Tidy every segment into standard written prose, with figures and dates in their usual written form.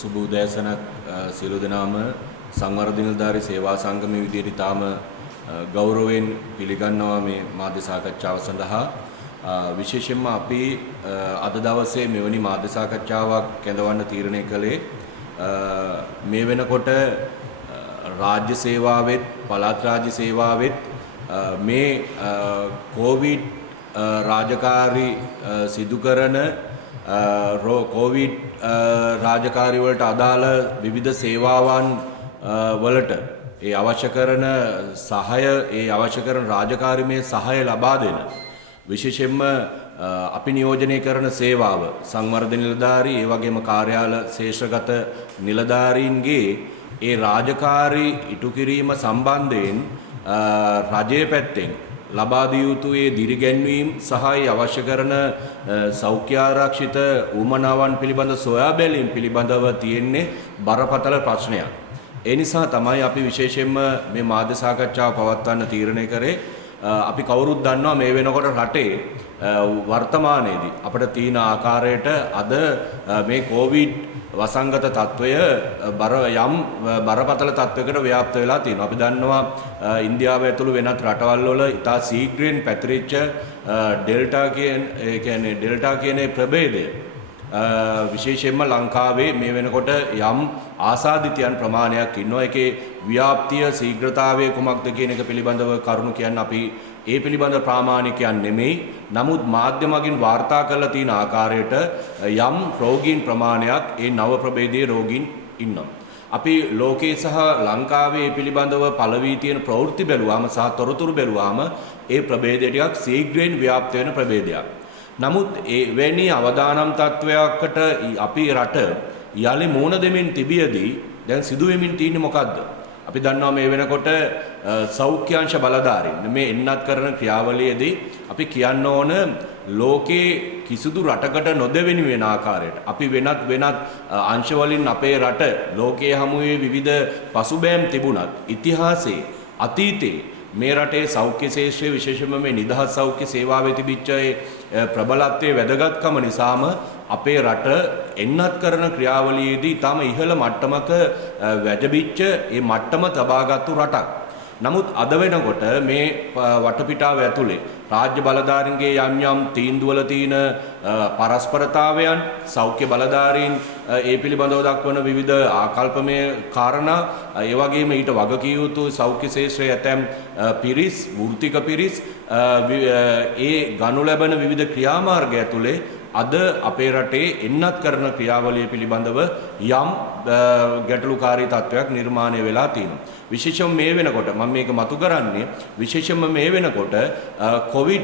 සුබ උදෑසනක් සියලු දෙනාම සංවර්ධන නිලධාරී සේවා සංගමයේ විදිහට ඊටාම ගෞරවයෙන් පිළිගන්නවා මේ මාධ්‍ය සාකච්ඡාව සඳහා. විශේෂයෙන්ම අපි අද දවසේ මෙවැනි මාධ්‍ය සාකච්ඡාවක් කැඳවන්න තීරණය කළේ මේ වෙනකොට රාජ්‍ය සේවාවෙත් පළාත් රාජ්‍ය සේවාවෙත් මේ කොවිඩ් රාජකාරී සිදු කරන කොවිඩ් රාජකාරී වලට අදාළ විවිධ සේවාවන් වලට ඒ අවශ්‍ය කරන සහාය ඒ අවශ්‍ය කරන රාජකාරීමේ සහාය ලබා දෙන විශේෂයෙන්ම අපි නියෝජනය කරන සේවාව සංවර්ධන නිලධාරී ඒ වගේම කාර්යාල ශේෂ්ඨගත නිලධාරීන්ගේ ඒ රාජකාරී ඉටු කිරීම සම්බන්ධයෙන් රජයේ පැත්තෙන් ලබා දිය යුතු ඒ දිරිගැන්වීම් සහ අවශ්‍ය කරන සෞඛ්‍ය ආරක්ෂිත උමනාවන් පිළිබඳ සොයා බැලීම් පිළිබඳව තියෙන්නේ බරපතල ප්‍රශ්නයක්. ඒ නිසා තමයි අපි විශේෂයෙන්ම මේ මාධ්‍ය සාකච්ඡාව පවත්වන්න තීරණය කරේ. අපි කවුරුත් දන්නවා මේ වෙනකොට රටේ වර්තමානයේදී අපිට තියෙන ආකාරයට අද මේ කොවිඩ් වසංගත තත්වය යම් බරපතල තත්වයකට ව්‍යාප්ත වෙලා තියෙනවා. අපි දන්නවා ඉන්දියාව ඇතුළු වෙනත් රටවල් වල ඉතා ශීඝ්‍රයෙන් පැතිරිච්ච ඩෙල්ටා කියන ප්‍රභේදය විශේෂයෙන්ම ලංකාවේ මේ වෙනකොට යම් ආසාදිතයන් ප්‍රමාණයක් ඉන්නවා. ඒකේ ව්‍යාප්තිය ශීඝ්‍රතාවය කුමක්ද කියන එක පිළිබඳව කරුණු කියන්න අපි ඒ පිළිබඳ ප්‍රාමාණිකයන් නෙමෙයි. නමුත් මාධ්‍ය මගින් වාර්තා කරලා තියෙන ආකාරයට යම් රෝගීන් ප්‍රමාණයක් ඒ නව ප්‍රභේදයේ රෝගීන් ඉන්නවා. අපි ලෝකයේ සහ ලංකාවේ මේ පිළිබඳව පළවී තියෙන ප්‍රවෘත්ති බැලුවාම සහ තොරතුරු බැලුවාම ඒ ප්‍රභේදය ටිකක් ශීඝ්‍රයෙන් ව්‍යාප්ත වෙන ප්‍රභේදයක්. නමුත් එවැනි අවදානම් තත්වයකට අපි රට යලි මූණ දෙමින් තිබියදී දැන් සිදු වෙමින් තියෙන්නේ මොකද්ද? අපි දන්නවා මේ වෙනකොට සෞඛ්‍යාංශ බලධාරීන් මේ එන්නත් කරන ක්‍රියාවලියේදී අපි කියන්න ඕන ලෝකේ කිසිදු රටකට නොදෙවෙනි වෙන ආකාරයට අපි වෙනත් අංශ වලින් අපේ රට ලෝකයේ හමුවේ විවිධ පසුබෑම් තිබුණත් ඉතිහාසයේ අතීතයේ මේ රටේ සෞඛ්‍ය ශාස්ත්‍රයේ විශේෂයෙන්ම මේ නිදහස් සෞඛ්‍ය සේවාවේ තිබිච්ච ප්‍රබලත්වයේ වැදගත්කම නිසාම අපේ රට එන්නත් කරන ක්‍රියාවලියේදී තාම ඉහළ මට්ටමක වැජබිච්ච ඒ මට්ටම තබාගත්තු රටක්. නමුත් අද වෙනකොට මේ වටපිටාව ඇතුලේ රාජ්‍ය බලධාරීන්ගේ යම් තීන්දුවල තියෙන පරස්පරතාවයන් සෞඛ්‍ය බලධාරීන් ඒ පිළිබඳව දක්වන විවිධ ආකල්පමය කාරණා ඒ වගේම ඊට වගකිය යුතු සෞඛ්‍ය ශාස්ත්‍රයේ ඇතැම් පිරිස් වෘත්තික පිරිස් ඒ ගනු ලැබෙන විවිධ ක්‍රියාමාර්ග ඇතුලේ අද අපේ රටේ එන්නත් කරන ක්‍රියාවලිය පිළිබඳව යම් ගැටලුකාරී තත්වයක් නිර්මාණය වෙලා තියෙනවා. විශේෂයෙන් මේ වෙනකොට මම මේක මතු කරන්නේ විශේෂයෙන්ම මේ වෙනකොට කොවිඩ්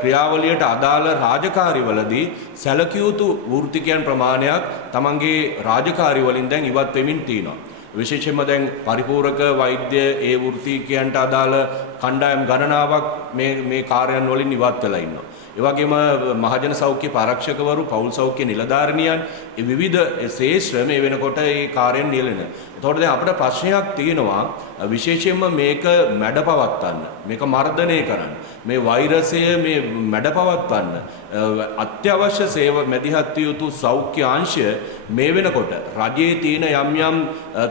ක්‍රියාවලියට අදාළ රාජකාරිවලදී සැලකිය යුතු වෘත්තිකයන් ප්‍රමාණයක් තමන්ගේ රාජකාරි වලින් දැන් ඉවත් වෙමින් තියෙනවා. විශේෂයෙන්ම දැන් පරිපූර්ණක වෛද්‍ය ඒ වෘත්තිකයන්ට අදාළ කණ්ඩායම් ගණනාවක් මේ කාර්යයන් වලින් ඉවත් වෙලා ඉන්නවා. ඒ වගේම මහජන සෞඛ්‍ය ආරක්ෂකවරු පෞල් සෞඛ්‍ය නිලධාරිනියන් ඒ විවිධ ශේෂ්ත්‍ර මේ වෙනකොට ඒ කාර්යයන් නියැලෙන. එතකොට දැන් අපිට ප්‍රශ්නයක් තියෙනවා විශේෂයෙන්ම මේක මැඩපවත්වන්න මේක මර්ධනය කරන්න මේ වෛරසය මේ මැඩපවත්වන්න අත්‍යවශ්‍ය සේව මැදිහත් යුතු සෞඛ්‍ය අංශය මේ වෙනකොට රජයේ තියෙන යම්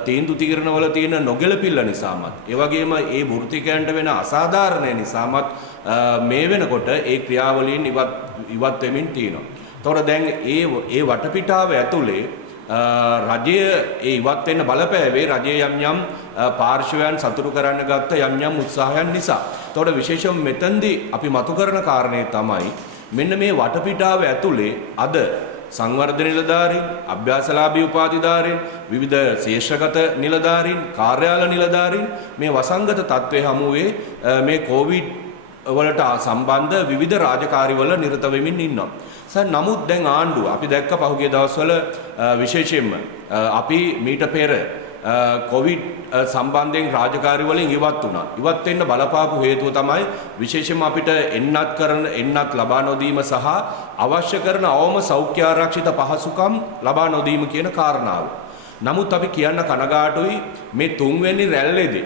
තීන්දුව තීරණවල තියෙන නොගැලපිල්ල නිසාමත් ඒ වගේම ඒ වෘත්තිකයන්ට වෙන අසාධාරණය නිසාමත් මේ වෙනකොට ඒ ක්‍රියාවලින් ඉවත් වෙමින් තියෙනවා. එතකොට දැන් ඒ වටපිටාව ඇතුලේ රජය ඒ ඉවත් වෙන්න බලපෑවේ රජයේ යම් පාර්ශවයන් සතුරු කරන්න ගත්ත යම් උත්සාහයන් නිසා. එතකොට විශේෂයෙන් මෙතෙන්දී අපි මතු කරන කාරණේ තමයි මෙන්න මේ වටපිටාව ඇතුලේ අද සංවර්ධන නිලධාරීන්, අභ්‍යාසලාභී උපාධිධාරීන්, විවිධ ශේෂ්ඨගත නිලධාරීන්, කාර්යාල නිලධාරීන් මේ වසංගත තත්ත්වයේ හමුවේ මේ කොවිඩ් වලට සම්බන්ධ විවිධ රාජකාරිවල නිරත වෙමින් ඉන්නවා. නමුත් දැන් ආණ්ඩුව අපි දැක්ක පහුගිය දවස්වල විශේෂයෙන්ම අපි මීට පෙර කොවිඩ් සම්බන්ධයෙන් රාජකාරි වලින් ඉවත් වුණා. ඉවත් වෙන්න බලපාපු හේතුව තමයි විශේෂයෙන්ම අපිට එන්නත් ලබා නොදීම සහ අවශ්‍ය කරන අවම සෞඛ්‍ය ආරක්ෂිත පහසුකම් ලබා නොදීම කියන කාරණාව. නමුත් අපි කියන්න කනගාටුයි මේ තුන්වෙනි රැල්ලේදී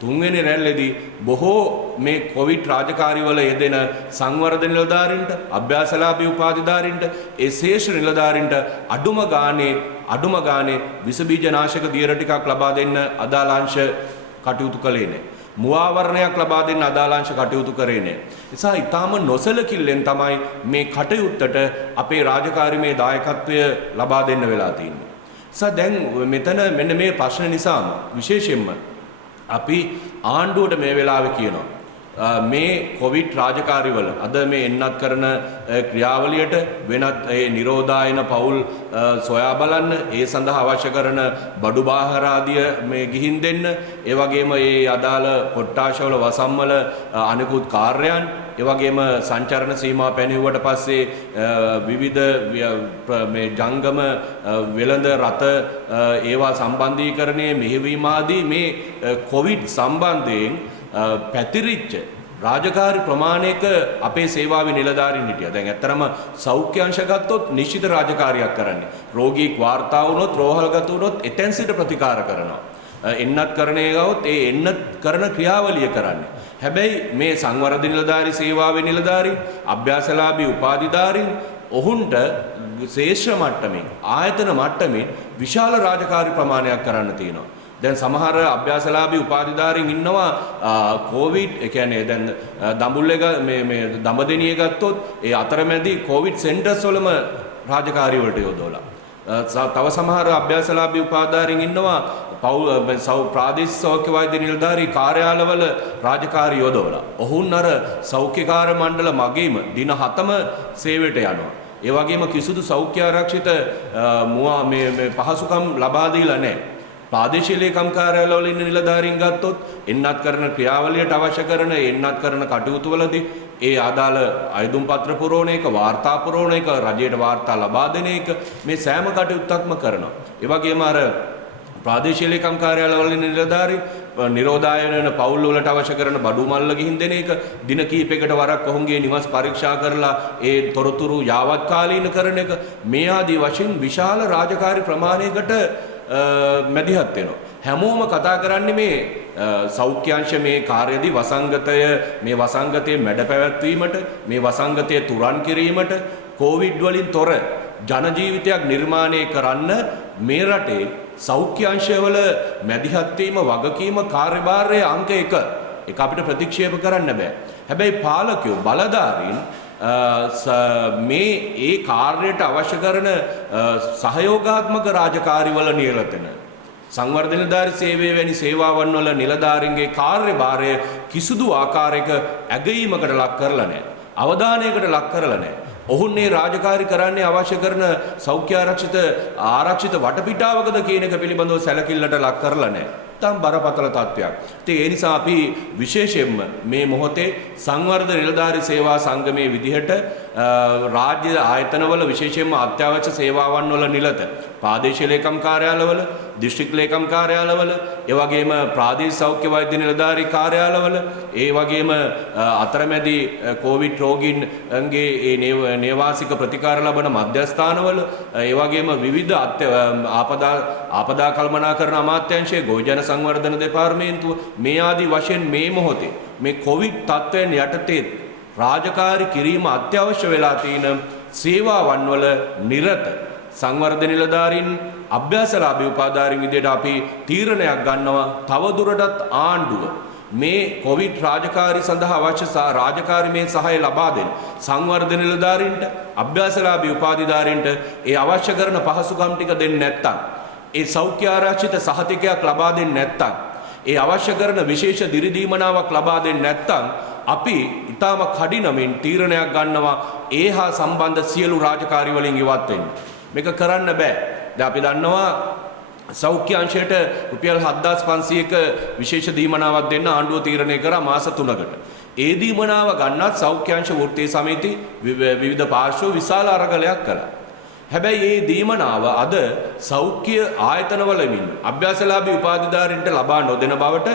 තුන්වෙනි රැල්ලේදී බොහෝ මේ කොවිඩ් රාජකාරිවල යෙදෙන සංවර්ධන නිලධාරීන්ට, අභ්‍යාසලාභී උපාධිධාරීන්ට, ඒ ශේෂ නිලධාරීන්ට අඩුම ගානේ විස බීජ නාශක දියර ටිකක් ලබා දෙන්න අදාළ අංශ කටයුතු කළේ නැහැ. මුවාවරණයක් ලබා දෙන්න අදාළ අංශ කටයුතු කරේ නැහැ. නිසා ඊටාම නොසලකිල්ලෙන් තමයි මේ කටයුත්තට අපේ රාජකාරීමේ දායකත්වය ලබා දෙන්න වෙලා තියෙන්නේ. නිසා දැන් මෙතන මෙන්න මේ ප්‍රශ්න නිසාම විශේෂයෙන්ම අපි ආණ්ඩුවට මේ වෙලාවේ කියනවා මේ කොවිඩ් රාජකාරිවල අද මේ එන්නත් කරන ක්‍රියාවලියට වෙනත් ඒ නිරෝධායන පවුල් සොයා බලන්න ඒ සඳහා අවශ්‍ය කරන බඩු බාහර ආදිය මේ ගිහින් දෙන්න ඒ වගේම ඒ අදාළ කොට්ටාශවල වසම්වල අනිකුත් කාර්යයන් ඒ වගේම සංචරණ සීමා පැනෙව්වට පස්සේ විවිධ මේ ජංගම වෙළඳ රත ඒවා සම්බන්ධීකරණයේ මෙහෙයවීම ආදී මේ කොවිඩ් සම්බන්ධයෙන් පැතිරිච්ච රාජකාරී ප්‍රමාණයක අපේ සේවාවේ නිලධාරීන් හිටියා. දැන් ඇත්තරම සෞඛ්‍ය අංශ ගත්තොත් නිශ්චිත රාජකාරියක් කරන්නේ. රෝගීක් වාර්තා වුණොත්, රෝහල්ගත වුණොත් එතෙන් සිට ප්‍රතිකාර කරනවා. එන්නත් කරණේ ගවොත් ඒ එන්නත් කරන ක්‍රියාවලිය කරන්නේ. හැබැයි මේ සංවර්ධන නිලධාරී සේවාවේ නිලධාරීන්, අභ්‍යාසලාභී උපාධිධාරීන් ඔහුන්ට ශේෂ්ඨ මට්ටමින්, ආයතන මට්ටමින් විශාල රාජකාරී ප්‍රමාණයක් කරන්න තියෙනවා. දැන් සමහර අභ්‍යාසලාභී උපාධිධාරීන් ඉන්නවා කොවිඩ් ඒ කියන්නේ දැන් දඹුල්ලේක මේ දඹදෙණිය ගත්තොත් ඒ අතරමැදි කොවිඩ් සෙන්ටර්ස් වලම රාජකාරී වලට යොදවලා තව සමහර අභ්‍යාසලාභී උපාධිධාරීන් ඉන්නවා ප්‍රාදේශීය සෞඛ්‍ය වෛද්‍ය නිලධාරී කාර්යාලවල රාජකාරී යොදවලා ඔවුන් අර සෞඛ්‍ය කාර්ය මණ්ඩල මගීම දින 7ම සේවයට යනවා. ඒ වගේම කිසිදු සෞඛ්‍ය ආරක්ෂිත මේ පහසුකම් ලබා දීලා නැහැ. ප්‍රාදේශීය ලේකම් කාර්යාලවල ඉන්න නිලධාරීන් ගත්තොත් එන්නත් කරන ක්‍රියාවලියට අවශ්‍ය කරන එන්නත් කරන කටයුතුවලදී ඒ අදාළ අයදුම් පත්‍ර පුරවන එක, වාර්තා පුරවන එක, රජයට වාර්තා ලබා දෙන එක මේ සෑම කටයුත්තක්ම කරනවා. ඒ වගේම අර ප්‍රාදේශීය ලේකම් කාර්යාලවල ඉන්න නිලධාරීන් නිරෝධායන වෙන පවුල් වලට අවශ්‍ය කරන බඩු මල්ල ගිහින් දෙන එක, දින කීපයකට වරක් ඔවුන්ගේ නිවස් පරීක්ෂා කරලා ඒ තොරතුරු යාවත් කාලීන කරන එක මේ ආදී වශයෙන් විශාල රාජකාරී ප්‍රමාණයකට මැදිහත් වෙනවා. හැමෝම කතා කරන්නේ මේ සෞඛ්‍යාංශ මේ කාර්යදී මේ වසංගතයේ මැඩ පැවැත්වීමට, මේ වසංගතය තුරන් කිරීමට, කොවිඩ් වලින් තොර ජන ජීවිතයක් නිර්මාණය කරන්න මේ රටේ සෞඛ්‍යාංශවල මැදිහත් වීම වගකීම කාර්යභාරයේ අංක 1. ඒක අපිට ප්‍රතික්ෂේප කරන්න බෑ. හැබැයි පාලකයෝ බලධාරීන් මේ ඒ කාර්යයට අවශ්‍ය කරන සහයෝගාත්මක රාජකාරිවල නිරතන සංවර්ධන නිලධාරී සේවයේ වැනි සේවාවන් වල නිලධාරීන්ගේ කාර්යභාරය කිසිදු ආකාරයක ඇගීමකට ලක් කරලා නැහැ. අවධානයකට ලක් කරලා නැහැ. ඔවුන් මේ රාජකාරී කරන්නේ අවශ්‍ය කරන සෞඛ්‍ය ආරක්ෂිත වටපිටාවකද කියන එක පිළිබඳව සැලකිල්ලට ලක් කරලා නැහැ. තම් බරපතල තත්ත්වයක්. ඒ නිසා අපි විශේෂයෙන්ම මේ මොහොතේ සංවර්ධන නිලධාරී සේවා සංගමයේ විදිහට රාජ්‍ය ආයතනවල විශේෂයෙන්ම අත්‍යවශ්‍ය සේවාවන් වල නිලත ප්‍රාදේශීය ලේකම් කාර්යාලවල, දිස්ත්‍රික් ලේකම් කාර්යාලවල, ඒ වගේම ප්‍රාදේශීය සෞඛ්‍ය වෛද්‍ය නිලධාරී කාර්යාලවල, ඒ වගේම අතරමැදි කොවිඩ් රෝගීන්ගේ ඒ නේවාසික ප්‍රතිකාර ලබන මධ්‍යස්ථානවල, ඒ වගේම විවිධ ආපදා කළමනාකරණ අමාත්‍යාංශයේ ගෝජන සංවර්ධන දෙපාර්තමේන්තුව මේ ආදී වශයෙන් මේ මොහොතේ මේ කොවිඩ් තත්ත්වයන් යටතේ රාජකාරී කිරීම අත්‍යවශ්‍ය වෙලා තියෙන සේවාවන් වල නිරත සංවර්ධන නිලධාරීන්, අභ්‍යාසලාභී උපාධිධාරීන් විදිහට අපි තීරණයක් ගන්නවා තවදුරටත් ආණ්ඩුව මේ කොවිඩ් රාජකාරී සඳහා අවශ්‍ය රාජකාරීමේ සහාය ලබා දෙන සංවර්ධන නිලධාරීන්ට, අභ්‍යාසලාභී උපාධිධාරීන්ට ඒ අවශ්‍ය කරන පහසුකම් ටික දෙන්නේ නැත්නම්, ඒ සෞඛ්‍ය ආරක්ෂිත සහතිකයක් ලබා දෙන්නේ නැත්නම්, ඒ අවශ්‍ය කරන විශේෂ දිරිදීමනාවක් ලබා දෙන්නේ නැත්නම් අපි ඊටම කඩිනමින් තීරණයක් ගන්නවා ඒ හා සම්බන්ධ සියලු රාජකාරී වලින් ඉවත් වෙන්න. මේක කරන්න බෑ. දැන් අපි දන්නවා සෞඛ්‍ය අංශයට රුපියල් 7500ක විශේෂ දීමනාවක් දෙන්න ආණ්ඩුව තීරණය කරා මාස 3කට. ඒ දීමනාව ගන්නත් සෞඛ්‍ය අංශ වෘත්තීය සමිති විවිධ පාර්ශ්ව විශාල අරගලයක් කළා. හැබැයි මේ දීමනාව අද සෞඛ්‍ය ආයතනවල ඉන්න අභ්‍යාසලාභී උපාධිධාරීන්ට ලබා නොදෙන බවට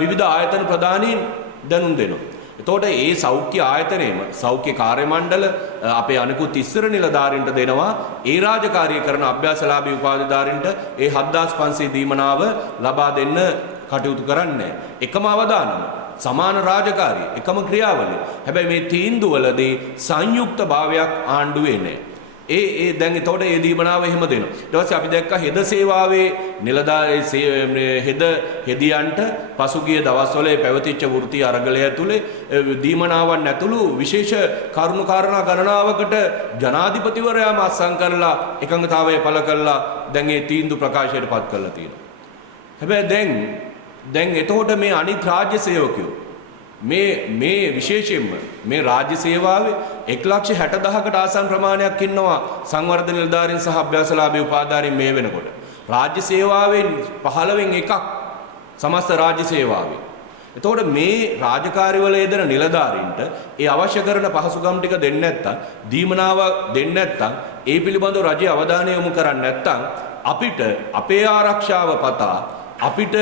විවිධ ආයතන ප්‍රධානීන් දැනුම් දෙනවා. එතකොට මේ සෞඛ්‍ය ආයතනයේම සෞඛ්‍ය කාර්ය මණ්ඩල අපේ අනිකුත් ඉස්සර නිලධාරීන්ට දෙනවා ඒ රාජකාරිය කරන අභ්‍යාසලාභී උපාධිධාරීන්ට ඒ 7500 දීමනාව ලබා දෙන්න කටයුතු කරන්නේ එකම අවදානම සමාන රාජකාරිය එකම ක්‍රියාවලිය. හැබැයි මේ තීන්දුවලදී සංයුක්ත භාවයක් ආණ්ඩුවේ නැහැ. ඒ දැන් එතකොට ඒ දීමනාව එහෙම දෙනවා. ඊට පස්සේ අපි දැක්කා හෙද සේවාවේ හෙදියන්ට පසුගිය දවස්වල පැවතිච්ච වෘත්තීය අරගලය ඇතුලේ දීමනාවන් ඇතුළු විශේෂ කරුණු කාරණා ගණනාවකට ජනාධිපතිවරයාම අත්සන් කරලා එකඟතාවය පළ කළා. දැන් ඒ තීන්දුව ප්‍රකාශයට පත් කරලා තියෙනවා. හැබැයි දැන් එතකොට මේ අනිත් රාජ්‍ය සේවකයෝ මේ විශේෂයෙන්ම මේ රාජ්‍ය සේවාවේ 1,60,000කට ආසන්න ප්‍රමාණයක් ඉන්නවා සංවර්ධන නිලධාරීන් සහ අභ්‍යාසලාභී උපාධාරීන් මේ වෙනකොට. රාජ්‍ය සේවාවෙන් 15න් එකක් සමස්ත රාජ්‍ය සේවාවේ. එතකොට මේ රාජකාරිවල යෙදෙන නිලධාරීන්ට ඒ අවශ්‍ය කරන පහසුකම් ටික දෙන්නේ නැත්තම්, දීමනාව දෙන්නේ නැත්තම්, ඒ පිළිබඳව රජය අවධානය යොමු කරන්නේ නැත්තම් අපිට අපේ ආරක්ෂාව පතා අපිට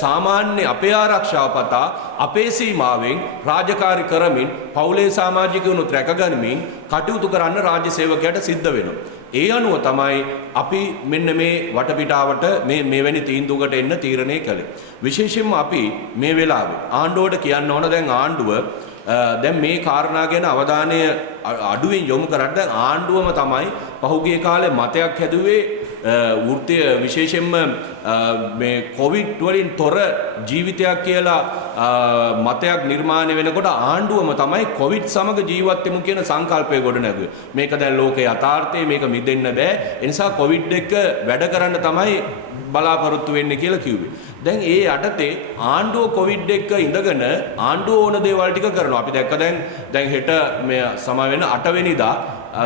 සාමාන්‍ය අපේ ආරක්ෂාව පතා අපේ සීමාවෙන් රාජකාරී කරමින් පවුලේ සමාජිකයනුත් රැකගනිමින් කටයුතු කරන්න රාජ්‍ය සේවකයාට සිද්ධ වෙනවා. ඒ අනුව තමයි අපි මෙන්න මේ වටපිටාවට මෙවැනි තීන්දුවකට එන්න තීරණය කළේ. විශේෂයෙන්ම අපි මේ වෙලාවේ ආණ්ඩුවට කියන්න ඕන දැන් ආණ්ඩුව දැන් මේ කාරණා ගැන අවධානය අඩුවෙන් යොමු කරද්දී දැන් ආණ්ඩුවම තමයි පහුගිය කාලේ මතයක් හැදුවේ වෘත්තීය විශේෂයෙන්ම මේ කොවිඩ් වලින් තොර ජීවිතයක් කියලා මතයක් නිර්මාණය වෙනකොට ආණ්ඩුවම තමයි කොවිඩ් සමග ජීවත් වෙමු කියන සංකල්පය ගොඩනැගුවේ. මේක දැන් ලෝකේ යථාර්ථය, මේක මිදෙන්න බෑ. ඒ නිසා කොවිඩ් එක වැඩ කරන්න තමයි බලාපොරොත්තු වෙන්නේ කියලා කිව්වේ. දැන් ඒ යටතේ ආණ්ඩුව කොවිඩ් එක ඉඳගෙන ආණ්ඩුව ඕන දේවල් ටික කරනවා. අපි දැක්ක දැන් හෙට මේ සමා වෙන 8 වෙනිදා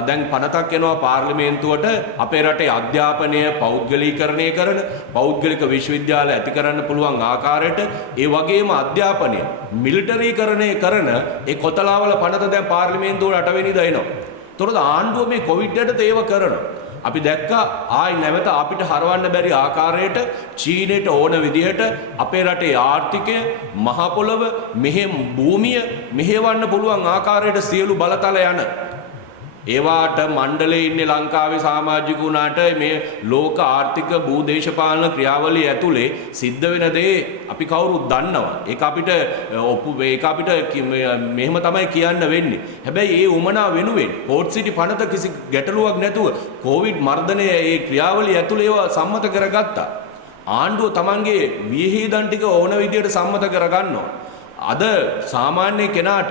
දැන් පනතක් එනවා පාර්ලිමේන්තුවට අපේ රටේ අධ්‍යාපනය පෞද්ගලීකරණය කරන පෞද්ගලික විශ්වවිද්‍යාල ඇති කරන්න පුළුවන් ආකාරයට ඒ වගේම අධ්‍යාපනය මිලිටරීකරණය කරන ඒ කොතලාවල පනත දැන් පාර්ලිමේන්තුවට 8 වෙනිදා එනවා. ඒතකොට ආණ්ඩුව මේ කොවිඩ් එකට ඒව කරනවා. අපි දැක්කා ආයි නැවත අපිට හරවන්න බැරි ආකාරයට චීනයට ඕන විදිහට අපේ රටේ ආර්ථිකය මහ පොළව මෙහෙම භූමිය මෙහෙවන්න පුළුවන් ආකාරයට සියලු බලතල යන ඒවාට මණ්ඩලයේ ඉන්නේ ලංකාවේ සමාජිකුණාට මේ ලෝක ආර්ථික භූදේශපාලන ක්‍රියාවලිය ඇතුලේ සිද්ධ වෙන දේ අපි කවුරුත් දන්නවා. ඒක අපිට මෙහෙම තමයි කියන්න වෙන්නේ. හැබැයි ඒ උමනා වෙනුවෙන් පෝට් සිටි පනත කිසි ගැටලුවක් නැතුව කොවිඩ් මර්ධනය ඒ ක්‍රියාවලිය ඇතුලේ ඒවා සම්මත කරගත්තා. ආණ්ඩුව තමන්ගේ විහිදන් ටික ඕන විදියට සම්මත කරගන්නවා. අද සාමාන්‍ය කෙනාට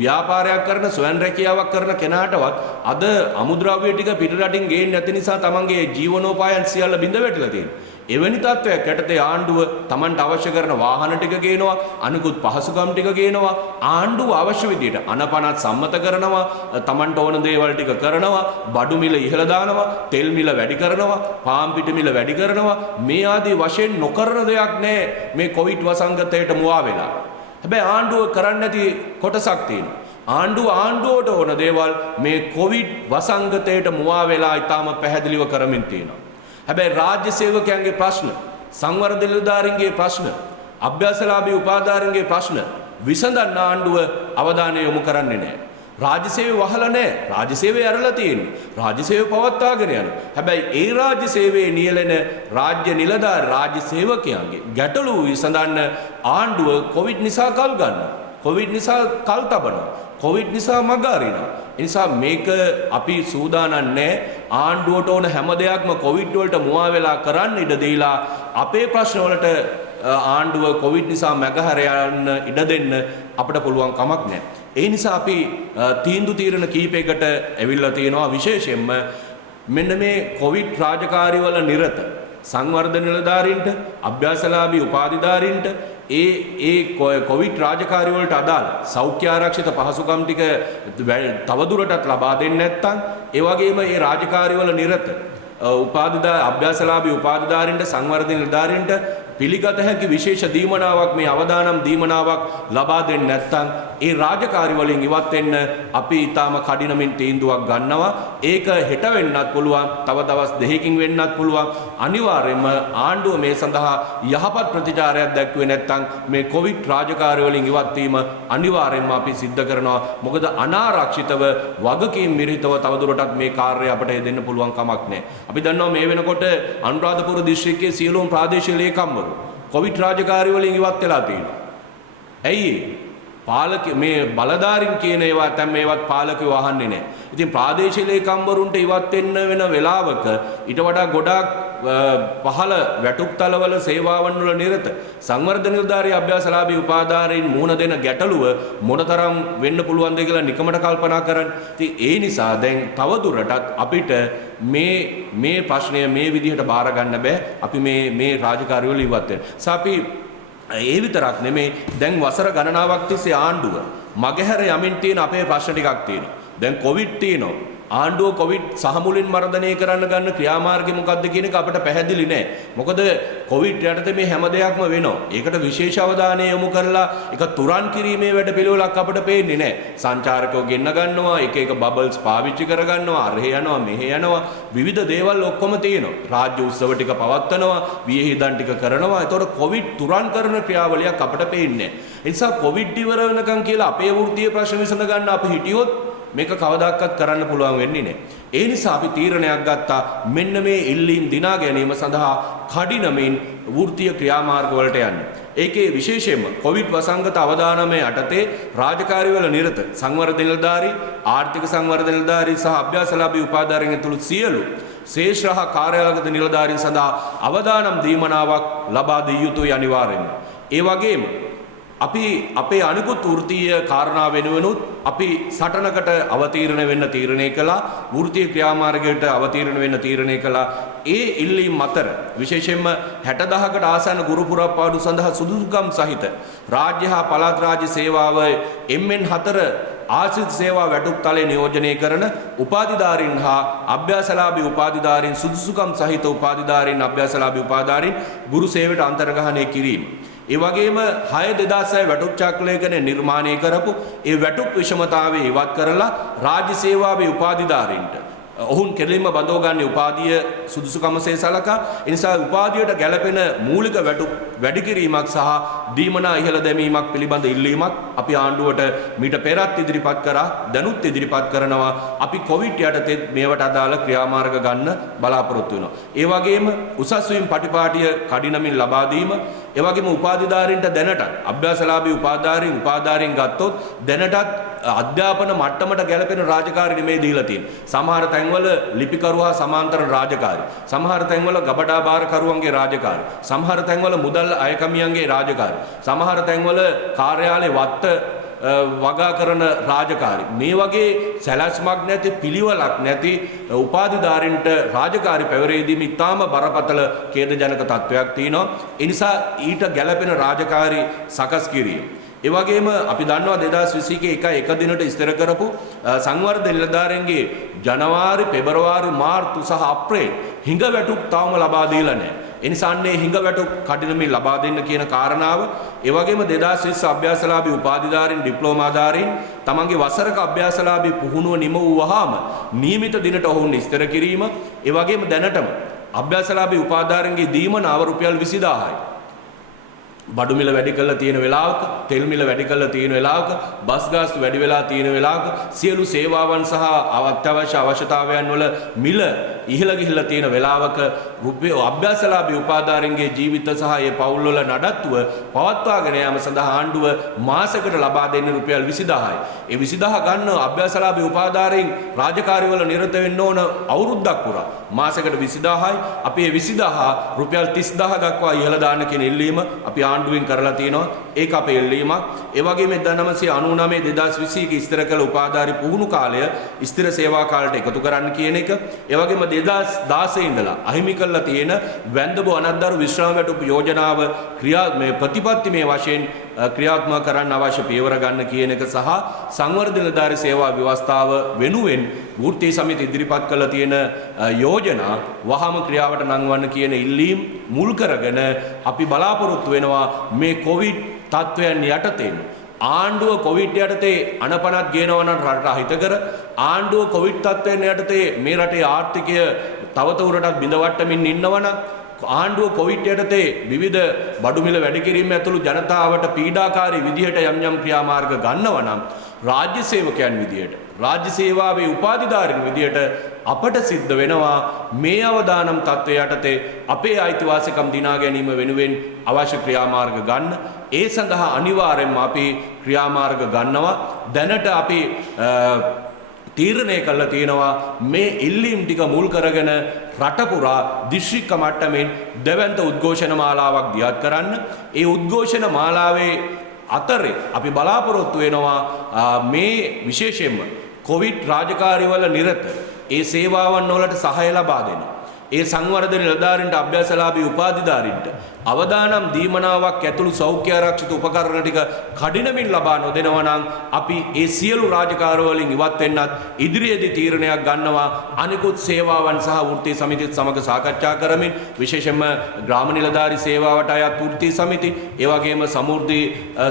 ව්‍යාපාරයක් කරන ස්වයං රැකියාවක් කරන කෙනාටවත් අද අමුද්‍රව්‍ය ටික පිටරටින් ගේන්න නැති නිසා තමන්ගේ ජීවනෝපායන් සියල්ල බිඳ වැටලා තියෙනවා. එවැනි තත්වයක් යටතේ ආණ්ඩුව තමන්ට අවශ්‍ය කරන වාහන ටික ගේනවා, අනිකුත් පහසුකම් ටික ගේනවා. ආණ්ඩුව අවශ්‍ය විදියට අනපනත් සම්මත කරනවා, තමන්ට ඕන දේවල් ටික කරනවා, බඩු මිල ඉහළ දානවා, තෙල් මිල වැඩි කරනවා, පාම් පිට මිල වැඩි කරනවා. මේ ආදී වශයෙන් නොකරන දෙයක් නැහැ මේ කොවිඩ් වසංගතයට මුවා වෙලා. හැබැයි ආණ්ඩුව කරන්නේ නැති කොටසක් තියෙනවා. ආණ්ඩුවට ඕන දේවල් මේ කොවිඩ් වසංගතයට මුවා වෙලා ඊටාම පැහැදිලිව කරමින් තියෙනවා. හැබැයි රාජ්‍ය සේවකයන්ගේ ප්‍රශ්න, සංවර්ධන නිලධාරීන්ගේ ප්‍රශ්න, අභ්‍යාසලාභී උපාධාරීන්ගේ ප්‍රශ්න විසඳන්න ආණ්ඩුව අවධානය යොමු කරන්නේ නැහැ. රාජ්‍ය සේවය වහලා නැහැ. රාජ්‍ය සේවය ඇරලා තියෙන්නේ. රාජ්‍ය සේවය පවත්වාගෙන යන. හැබැයි ඒ රාජ්‍ය සේවයේ නියැලෙන රාජ්‍ය නිලධාරී රාජ්‍ය සේවකයන්ගේ ගැටලු විසඳන්න ආණ්ඩුව කොවිඩ් නිසා කල් ගන්නවා. කොවිඩ් නිසා කල් තබනවා. කොවිඩ් නිසා මග අරිනවා. ඒ නිසා මේක අපි සූදානම් නැහැ. ආණ්ඩුවට ඕන හැම දෙයක්ම කොවිඩ් වලට මුවා වෙලා කරන්න ඉඩ දීලා අපේ ප්‍රශ්න වලට ආණ්ඩුව කොවිඩ් නිසා මගහැර යන්න ඉඩ දෙන්න අපිට පුළුවන් කමක් නැහැ. ඒ නිසා අපි තීරණ කීපයකට ඇවිල්ලා තියෙනවා. විශේෂයෙන්ම මෙන්න මේ කොවිඩ් රාජකාරිවල නිරත සංවර්ධන නිලධාරීන්ට, අභ්‍යාසලාභී උපාධිධාරීන්ට ඒ කොවිඩ් රාජකාරී වලට අදාළ සෞඛ්‍ය ආරක්ෂිත පහසුකම් ටික තවදුරටත් ලබා දෙන්නේ නැත්නම් ඒ වගේම ඒ රාජකාරී වල නිරත අභ්‍යාසලාභී උපාධිධාරීන්ට, සංවර්ධන නිලධාරීන්ට පිළිගත හැකි විශේෂ දීමනාවක් මේ අවදානම් දීමනාවක් ලබා දෙන්නේ නැත්නම් ඒ රාජකාරි වලින් ඉවත් වෙන්න අපි ඊටාම කඩිනමින් තීන්දුවක් ගන්නවා. ඒක හෙට වෙන්නත් පුළුවන්, තව දවස් දෙකකින් වෙන්නත් පුළුවන්. අනිවාර්යයෙන්ම ආණ්ඩුව මේ සඳහා යහපත් ප්‍රතිචාරයක් දැක්ුවේ නැත්නම් මේ කොවිඩ් රාජකාරි වලින් ඉවත් වීම අනිවාර්යයෙන්ම අපි සිද්ධ කරනවා. මොකද අනාරක්ෂිතව වගකීම් මිරිතව තවදුරටත් මේ කාර්යය අපට දෙන්න පුළුවන් කමක් නැහැ. අපි දන්නවා මේ වෙනකොට අනුරාධපුර දිස්ත්‍රික්කයේ සියලුම ප්‍රාදේශීය ලේකම්වරු කොවිඩ් රාජකාරි වලින් ඉවත් වෙලා තියෙනවා. ඇයි පාලක මේ බලධාරීන් කියන ඒවා දැන් මේවත් පාලකයෝ අහන්නේ නැහැ. ඉතින් ප්‍රාදේශීය ලේකම්වරුන්ට ඉවත් වෙන්න වෙන වෙලාවක ඊට වඩා ගොඩාක් පහළ වැටුප් තලවල සේවාවන් වල නිරත සංවර්ධන නිලධාරී අභ්‍යාසලාභී උපාධාරීන් මුහුණ දෙන ගැටලුව මොනතරම් වෙන්න පුළුවන්ද කියලා නිකමට කල්පනා කරන්න. ඉතින් ඒ නිසා දැන් තවදුරටත් අපිට මේ ප්‍රශ්නය මේ විදිහට බාර ගන්න බෑ. අපි මේ රාජකාරි වල ඉවත් වෙන්න. අපි ඒ විතරක් නෙමෙයි දැන් වසර ගණනාවක් තිස්සේ ආණ්ඩුව මගහැර යමින් තියෙන අපේ ප්‍රශ්න ටිකක් තියෙනවා. දැන් කොවිඩ් තියෙනවා. ආණ්ඩුව කොවිඩ් සහ මුලින් මර්ධනය කරන්න ගන්න ක්‍රියාමාර්ගය මොකක්ද කියන එක අපිට පැහැදිලි නෑ. මොකද කොවිඩ් යටතේ මේ හැම දෙයක්ම වෙනවා. ඒකට විශේෂ අවධානය යොමු කරලා ඒක තුරන් කිරීමේ වැඩපිළිවෙලක් අපිට පේන්නේ නෑ. සංචාරකයෝ ගෙන්න ගන්නවා, එක බබල්ස් පාවිච්චි කර ගන්නවා, අරහෙ යනවා, මෙහෙ යනවා, විවිධ දේවල් ඔක්කොම තියෙනවා. රාජ්‍ය උත්සව ටික පවත්වනවා, වියහිදන් ටික කරනවා. ඒතකොට කොවිඩ් තුරන් කරන ක්‍රියාවලියක් අපිට පේන්නේ නෑ. ඒ නිසා කොවිඩ් ඉවර වෙනකන් කියලා අපේ වෘත්තීය ප්‍රශ්න විසඳ ගන්න අපි හිටියොත් මේක කවදාකවත් කරන්න පුළුවන් වෙන්නේ නැහැ. ඒ නිසා අපි තීරණයක් ගත්තා මෙන්න මේ ඉල්ලීම් දිනා ගැනීම සඳහා කඩිනමින් වෘත්තීය ක්‍රියාමාර්ග වලට යන්න. ඒකේ විශේෂයෙන්ම කොවිඩ් වසංගත අවදානමේ යටතේ රාජකාරිවල නිරත සංවර්ධන නිලධාරී, ආර්ථික සංවර්ධන නිලධාරී සහ අභ්‍යාසලාභී උපාධාරීන් ඇතුළු සියලු ශේෂ්ඨ කාර්යාලගත නිලධාරීන් සඳහා අවදානම් දීමනාවක් ලබා දිය යුතුයි අනිවාර්යෙන්ම. ඒ වගේම අපි අපේ අනිකුත් වෘත්තීය කාරණා වෙනුවෙනුත් අපි සටනකට අවතීර්ණ වෙන්න තීරණය කළා. වෘත්තීය ක්‍රියාමාර්ගයට අවතීර්ණ වෙන්න තීරණය කළා. ඒ ඉල්ලීම් අතර විශේෂයෙන්ම 60000කට ආසන්න ගුරු පුරප්පාඩු සඳහා සුදුසුකම් සහිත රාජ්‍ය හා පළාත් රාජ්‍ය සේවාව MN4 ආශ්‍රිත සේවා වැටුප් තලයේ නියෝජනය කරන උපාධිධාරීන් හා අභ්‍යාසලාභී උපාධිධාරීන් සුදුසුකම් සහිත උපාධිධාරීන් අභ්‍යාසලාභී උපාධිධාරීන් ගුරු සේවයට අන්තර්ග්‍රහණය කිරීම. ඒ වගේම 6/2006 වැටුප් චක්‍රලේඛනය නිර්මාණය කරපු ඒ වැටුප් විෂමතාවය ඉවත් කරලා රාජ්‍ය සේවාවේ උපාධිධාරීන්ට ඔවුන් කෙලින්ම බඳව ගන්න උපාධිය සුදුසුකමසේ සලකා ඒ නිසා උපාධියට ගැළපෙන මූලික වැටුප් වැඩි කිරීමක් සහ දීමනා ඉහළ දැමීමක් පිළිබඳ ඉල්ලීමක් අපි ආණ්ඩුවට මීට පෙරත් ඉදිරිපත් කරා දැනුත් ඉදිරිපත් කරනවා. අපි කොවිඩ් යටතේ මේවට අදාළ ක්‍රියාමාර්ග ගන්න බලාපොරොත්තු වෙනවා. ඒ වගේම උසස් වීම පටිපාටිය කඩිනමින් ලබා දීම, ඒ වගේම උපාධිධාරීන්ට දැනට අභ්‍යාසලාභී උපාධාරීන් ගත්තොත් දැනටත් අධ්‍යාපන මට්ටමට ගැලපෙන රාජකාරි නෙමෙයි දීලා තියෙන්නේ. සමහර තැන්වල ලිපිකරු හා සමාන්තර රාජකාරි, සමහර තැන්වල ගබඩා බාරකරුවන්ගේ රාජකාරි, සමහර තැන්වල මුදල් අයකමියන්ගේ රාජකාරි, සමහර තැන්වල කාර්යාලේ වත්ත වගා කරන රාජකාරි. මේ වගේ සැලැස්මක් නැති, පිළිවෙලක් නැති උපාධිධාරීන්ට රාජකාරි පැවරේදීම ඉතාම බරපතල ඛේදජනක තත්වයක් තියෙනවා. ඒ නිසා ඊට ගැලපෙන රාජකාරි සකස් කිරීම. ඒ වගේම අපි දන්නවා 2021 එක දිනට ඉස්තර කරපු සංවර්ධන නිලධාරීන්ගේ ජනවාරි, පෙබරවාරි, මාර්තු සහ අප්‍රේල් හිඟ වැටුප් තාම ලබා දීලා නැහැ. ඒ නිසා අන්නේ හිඟ වැටුප් කඩිනමින් ලබා දෙන්න කියන කාරණාව, ඒ වගේම 2020 අභ්‍යාසලාභී උපාධිධාරීන්, ඩිප්ලෝමාධාරීන් තමන්ගේ වසරක අභ්‍යාසලාභී පුහුණුව නිම වූවාම නියමිත දිනට ඔවුන් ඉස්තර කිරීම, ඒ වගේම දැනටම අභ්‍යාසලාභී උපාධිධාරීන්ගේ දීමනාව රුපියල් 20000යි. බඩු මිල වැඩි කරලා තියෙන වෙලාවක, තෙල් මිල වැඩි කරලා තියෙන වෙලාවක, බස් ගාස්තු වැඩි වෙලා තියෙන වෙලාවක, සියලු සේවාවන් සහ අත්‍යවශ්‍ය අවශ්‍යතාවයන් වල මිල ඉහළ ගිහිල්ලා තියෙන වෙලාවක අභ්‍යාසලාභී උපාධිධාරීන්ගේ ජීවිත සහ ඒ පවුල් වල නඩත්තුව පවත්වාගෙන යාම සඳහා ආණ්ඩුව මාසයකට ලබා දෙන්නේ රුපියල් 20000යි. ඒ 20000 ගන්න අභ්‍යාසලාභී උපාධිධාරීන් රාජකාරි වල නිරත වෙන්න ඕන අවුරුද්දක් පුරා. මාසයකට 20000යි. අපි ඒ 20000 රුපියල් 30000 දක්වා ඉහළ දාන්න කියන ඉල්ලීම අපි ආණ්ඩුවෙන් කරලා තියෙනවා. ඒක අපේ ඉල්ලීමක්. ඒ වගේම 1999 2021 ඉස්තර කළ උපාධිධාරී පුහුණු කාලය ස්ථිර සේවා කාලයට එකතු කරන්න කියන එක. ඒ වගේම 2016 ඉඳලා අහිමි කරලා තියෙන වැන්දඹු අනත්දරු විශ්‍රාම වැටුප් යෝජනාව ප්‍රතිපත්තිමය වශයෙන් ක්‍රියාත්මක කරන්න අවශ්‍ය පියවර ගන්න කියන එක සහ සංවර්ධන නිලධාරී සේවා ව්‍යවස්ථාව වෙනුවෙන් වෘත්තීය සමිති ඉදිරිපත් කළ තියෙන යෝජනා වහම ක්‍රියාවට නංවන්න කියන ඉල්ලීම් මුල් කරගෙන අපි බලාපොරොත්තු වෙනවා මේ කොවිඩ් තත්ත්වයන් යටතේ ආණ්ඩුව කොවිඩ් යටතේ අනපනත් ගේනවා නම් රට අහිතකර, ආණ්ඩුව කොවිඩ් තත්ත්වයන් යටතේ මේ රටේ ආර්ථිකය තවතවරටත් බිඳවට්ටමින් ඉන්නවනම්, ආණ්ඩුව කොවිඩ් යටතේ විවිධ බඩු මිල වැඩි කිරීම ඇතුළු ජනතාවට පීඩාකාරී විදිහට යම් යම් ක්‍රියාමාර්ග ගන්නවා නම් රාජ්‍ය සේවකයන් විදියට රාජ්‍ය සේවාවේ උපාධිධාරීන් විදියට අපට සිද්ධ වෙනවා මේ අවදානම් තත්ත්වය යටතේ අපේ අයිතිවාසිකම් දිනා ගැනීම වෙනුවෙන් අවශ්‍ය ක්‍රියාමාර්ග ගන්න. ඒ සඳහා අනිවාර්යෙන්ම අපි ක්‍රියාමාර්ග ගන්නවා. දැනට අපි තීරණය කළා තියෙනවා මේ ඉල්ලීම් ටික මුල් කරගෙන රට පුරා දිස්ත්‍රික්ක මට්ටමින් දෙවන්ත උද්ඝෝෂණ මාලාවක් දියත් කරන්න. ඒ උද්ඝෝෂණ මාලාවේ අතරේ අපි බලාපොරොත්තු වෙනවා මේ විශේෂයෙන්ම කොවිඩ් රාජකාරිවල නිරත ඒ සේවාවන් වලට සහාය ලබා දෙන ඒ සංවර්ධන නිලධාරීන්ට අභ්‍යාසලාභී උපාධිධාරීන්ට අවදානම් දීමනාවක් ඇතුළු සෞඛ්‍ය ආරක්ෂිත උපකරණ ටික කඩිනමින් ලබා නොදෙනවා නම් අපි ඒ සියලු රාජකාරී වලින් ඉවත් වෙන්නත් ඉදිරියේදී තීරණයක් ගන්නවා. අනිකුත් සේවාවන් සහ වෘත්තීය සමිතිත් සමග සාකච්ඡා කරමින් විශේෂයෙන්ම ග්‍රාම නිලධාරී සේවාවට අයත් වෘත්තීය සමිති, ඒ වගේම සමෘද්ධි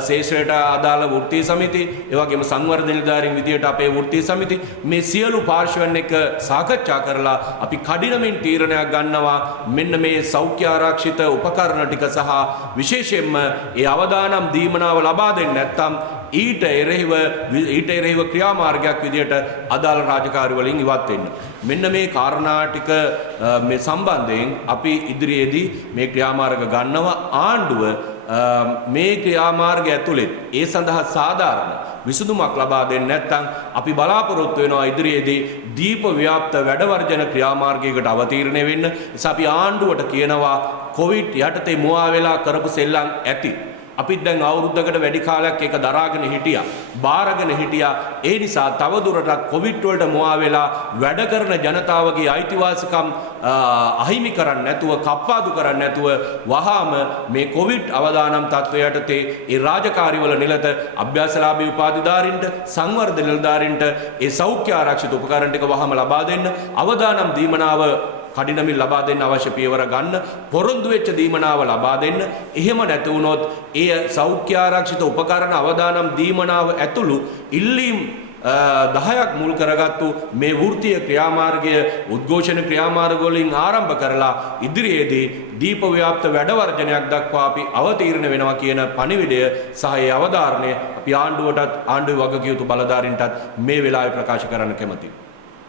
ශේෂ්ත්‍රයට අදාළ වෘත්තීය සමිති, ඒ වගේම සංවර්ධන නිලධාරීන් විදියට අපේ වෘත්තීය සමිති මේ සියලු පාර්ශවයන් එක්ක සාකච්ඡා කරලා අපි කඩිනමින් තීරණයක් ගන්නවා මෙන්න මේ සෞඛ්‍ය ආරක්ෂිත උපකරණ ටික සහ විශේෂයෙන්ම ඒ අවදානම් දීමනාව ලබා දෙන්නේ නැත්නම් ඊට එරෙහිව ක්‍රියාමාර්ගයක් විදියට අදාළ රාජකාරී වලින් ඉවත් වෙන්න. මෙන්න මේ කාරණා ටික මේ සම්බන්ධයෙන් අපි ඉදිරියේදී මේ ක්‍රියාමාර්ග ගන්නවා. ආණ්ඩුව මේ ක්‍රියාමාර්ගය ඇතුළේ ඒ සඳහා සාධාරණ විසඳුමක් ලබා දෙන්නේ නැත්නම් අපි බලාපොරොත්තු වෙනවා ඉදිරියේදී දීප ව්‍යාප්ත වැඩවර්ජන ක්‍රියාමාර්ගයකට අවතීර්ණය වෙන්න. අපි ආණ්ඩුවට කියනවා කොවිඩ් යටතේ මුවා වෙලා කරපු සෙල්ලම් ඇති. අපිත් දැන් අවුරුද්දකට වැඩි කාලයක් ඒක දරාගෙන හිටියා, බාරගෙන හිටියා. ඒ නිසා තවදුරටත් කොවිඩ් වලට මුවා වෙලා වැඩ කරන ජනතාවගේ අයිතිවාසිකම් අහිමි කරන්නේ නැතුව, කප්පාදු කරන්නේ නැතුව වහාම මේ කොවිඩ් අවදානම් තත්ත්වය යටතේ ඒ රාජකාරිවල නිලත අභ්‍යාසලාභී උපාධිධාරීන්ට, සංවර්ධන නිලධාරීන්ට ඒ සෞඛ්‍ය ආරක්ෂිත උපකරණ ටික වහාම ලබා දෙන්න, අවදානම් දීමනාව කඩිනමින් ලබා දෙන්න අවශ්‍ය පියවර ගන්න, පොරොන්දු වෙච්ච දීමනාව ලබා දෙන්න. එහෙම නැති වුණොත් ඒ සෞඛ්‍ය ආරක්ෂිත උපකරණ අවදානම් දීමනාව ඇතුළු ඉල්ලීම් 10ක් මුල් කරගත්තු මේ වෘත්තීය ක්‍රියාමාර්ගය උද්ඝෝෂණ ක්‍රියාමාර්ග වලින් ආරම්භ කරලා ඉදිරියේදී දීප ව්‍යාප්ත වැඩවර්ජනයක් දක්වා අපි අවතීර්ණ වෙනවා කියන පණිවිඩය සහ ඒ අවධාරණය අපි ආණ්ඩුවටත් ආණ්ඩුවේ වගකියුතු බලධාරීන්ටත් මේ වෙලාවේ ප්‍රකාශ කරන්න කැමතියි.